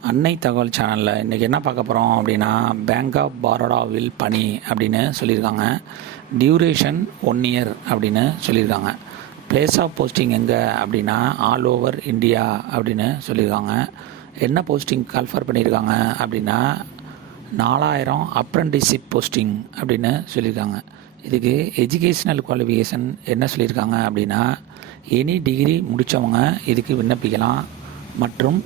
அன்னை தகவல் சேனலில் இன்றைக்கி என்ன பார்க்க போகிறோம் அப்படின்னா பேங்க் ஆஃப் பரோடாவில் பணி அப்படின்னு சொல்லியிருக்காங்க. டியூரேஷன் ஒன் இயர் அப்படின்னு சொல்லியிருக்காங்க. பிளேஸ் ஆஃப் போஸ்டிங் எங்கே அப்படின்னா ஆல் ஓவர் இந்தியா அப்படின்னு சொல்லியிருக்காங்க. என்ன போஸ்டிங் கால்ஃபர் பண்ணியிருக்காங்க அப்படின்னா நாலாயிரம் அப்ரண்டிஸ்ஷிப் போஸ்டிங் அப்படின்னு சொல்லியிருக்காங்க. இதுக்கு எஜுகேஷ்னல் குவாலிஃபிகேஷன் என்ன சொல்லியிருக்காங்க அப்படின்னா எனி டிகிரி முடித்தவங்க இதுக்கு விண்ணப்பிக்கலாம். மற்றும்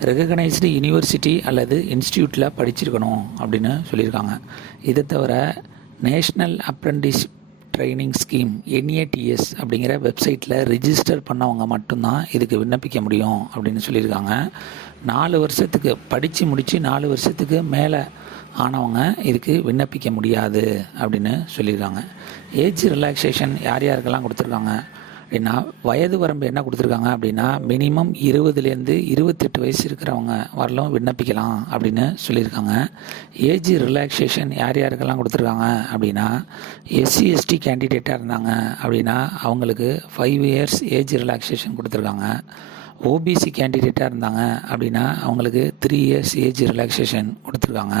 ரெகக்னைஸ்டு யூனிவர்சிட்டி அல்லது இன்ஸ்டியூட்டில் படிச்சிருக்கணும் அப்படின்னு சொல்லியிருக்காங்க. இதை தவிர national apprentice training scheme NATS அப்படிங்கிற வெப்சைட்டில் ரிஜிஸ்டர் பண்ணவங்க மட்டும்தான் இதுக்கு விண்ணப்பிக்க முடியும் அப்படின்னு சொல்லியிருக்காங்க. நாலு வருஷத்துக்கு படித்து முடித்து நாலு வருஷத்துக்கு மேலே ஆனவங்க இதுக்கு விண்ணப்பிக்க முடியாது அப்படின்னு சொல்லியிருக்காங்க. ஏஜ் ரிலாக்ஸேஷன் யார் யாருக்கெல்லாம் கொடுத்துருக்காங்க? அப்படின்னா வயது வரம்பு என்ன கொடுத்துருக்காங்க அப்படின்னா மினிமம் இருபதுலேருந்து இருபத்தெட்டு வயசு இருக்கிறவங்க வரலும் விண்ணப்பிக்கலாம் அப்படின்னு சொல்லியிருக்காங்க. ஏஜ் ரிலாக்ஸேஷன் யார் யாருக்கெல்லாம் கொடுத்துருக்காங்க அப்படின்னா எஸ்சி எஸ்டி கேண்டிடேட்டாக இருந்தாங்க அப்படின்னா அவங்களுக்கு ஃபைவ் இயர்ஸ் ஏஜ் ரிலாக்ஸேஷன் கொடுத்துருக்காங்க. ஓபிசி கேண்டிடேட்டாக இருந்தாங்க அப்படின்னா அவங்களுக்கு த்ரீ இயர்ஸ் ஏஜ் ரிலாக்ஸேஷன் கொடுத்துருக்காங்க.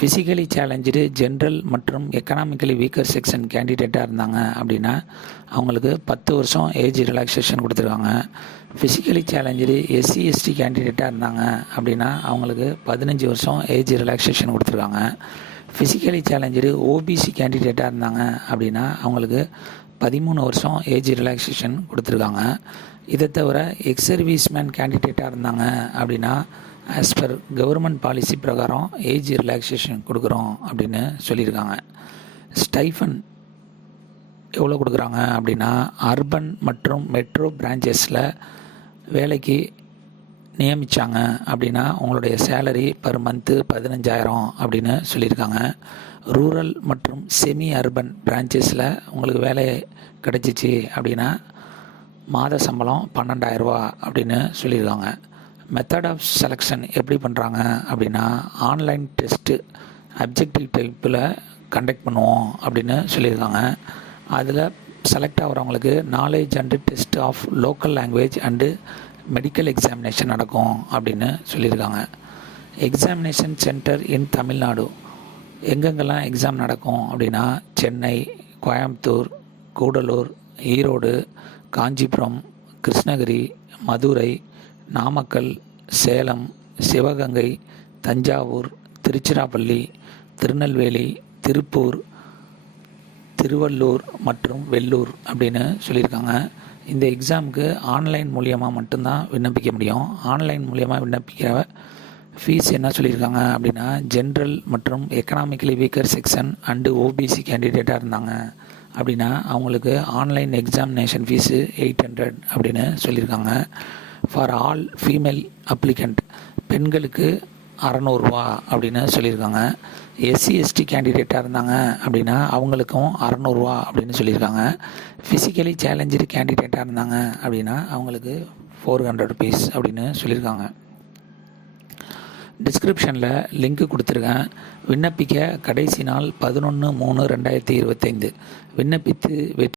ஃபிசிக்கலி சேலஞ்சு ஜென்ரல் மற்றும் எக்கனாமிக்கலி வீக்கர் செக்ஷன் கேண்டிடேட்டாக இருந்தாங்க அப்படின்னா அவங்களுக்கு பத்து வருஷம் ஏஜ் ரிலாக்ஸேஷன் கொடுத்துருக்காங்க. ஃபிசிக்கலி சேலஞ்சு எஸ்சி எஸ்டி கேண்டிடேட்டாக இருந்தாங்க அப்படின்னா அவங்களுக்கு பதினஞ்சு வருஷம் ஏஜ் ரிலாக்ஸேஷன் கொடுத்துருக்காங்க. ஃபிசிக்கலி சேலஞ்சு ஓபிசி கேண்டிடேட்டாக இருந்தாங்க அப்படின்னா அவங்களுக்கு பதிமூணு வருஷம் ஏஜ் ரிலாக்ஸேஷன் கொடுத்துருக்காங்க. இதை தவிர எக்ஸ் சர்வீஸ்மேன் கேண்டிடேட்டாக இருந்தாங்க அப்படின்னா ஆஸ் பர் கவர்மெண்ட் பாலிசி பிரகாரம் ஏஜ் ரிலாக்ஸேஷன் கொடுக்குறோம் அப்படின்னு சொல்லியிருக்காங்க. ஸ்டைஃபன் எவ்வளோ கொடுக்குறாங்க அப்படின்னா அர்பன் மற்றும் மெட்ரோ பிரான்ச்சஸில் வேலைக்கு நியமித்தாங்க அப்படின்னா உங்களுடைய சேலரி பர் மந்த்து பதினஞ்சாயிரம் அப்படின்னு சொல்லியிருக்காங்க. ரூரல் மற்றும் செமி அர்பன் பிரான்ச்சஸில் உங்களுக்கு வேலை கிடச்சிச்சு அப்படின்னா மாத சம்பளம் பன்னெண்டாயிரரூபா அப்படின்னு சொல்லியிருக்காங்க. மெத்தட் ஆஃப் செலெக்ஷன் எப்படி பண்ணுறாங்க அப்படின்னா ஆன்லைன் டெஸ்ட்டு அப்ஜெக்டிவ் டைப்பில் கண்டக்ட் பண்ணுவோம் அப்படின்னு சொல்லியிருக்காங்க. அதில் select ஆகிறவங்களுக்கு knowledge and test of local language and medical examination நடக்கும் அப்படின்னு சொல்லியிருக்காங்க. எக்ஸாமினேஷன் சென்டர் இன் தமிழ்நாடு எங்கெங்கெல்லாம் எக்ஸாம் நடக்கும் அப்படின்னா சென்னை கோயம்புத்தூர் கூடலூர் ஈரோடு காஞ்சிபுரம் கிருஷ்ணகிரி மதுரை நாமக்கல் சேலம் சிவகங்கை தஞ்சாவூர் திருச்சிராப்பள்ளி திருநெல்வேலி திருப்பூர் திருவள்ளூர் மற்றும் வெள்ளூர் அப்படின்னு சொல்லியிருக்காங்க. இந்த எக்ஸாமுக்கு ஆன்லைன் மூலியமாக மட்டும்தான் விண்ணப்பிக்க முடியும். ஆன்லைன் மூலியமாக விண்ணப்பிக்கிற ஃபீஸ் என்ன சொல்லியிருக்காங்க அப்படின்னா ஜென்ரல் மற்றும் economically weaker section and OBC கேண்டிடேட்டாக இருந்தாங்க. அப்படின்னா அவங்களுக்கு online examination fees eight hundred அப்படின்னு சொல்லியிருக்காங்க. ஃபார் ஆல் ஃபீமேல் அப்ளிகண்ட் பெண்களுக்கு அறநூறுவா அப்படின்னு சொல்லியிருக்காங்க. எஸ்சி எஸ்டி கேண்டிடேட்டாக இருந்தாங்க அப்படின்னா அவங்களுக்கும் அறநூறுவா அப்படின்னு சொல்லியிருக்காங்க. ஃபிசிக்கலி சேலஞ்சு கேண்டிடேட்டாக இருந்தாங்க அப்படின்னா அவங்களுக்கு ஃபோர் ஹண்ட்ரட் ருபீஸ் அப்படின்னு சொல்லியிருக்காங்க. டிஸ்கிரிப்ஷனில் லிங்க் கொடுத்துருக்கேன். விண்ணப்பிக்க கடைசி நாள் பதினொன்று மூணு ரெண்டாயிரத்தி இருபத்தைந்து. விண்ணப்பித்து வெற்றி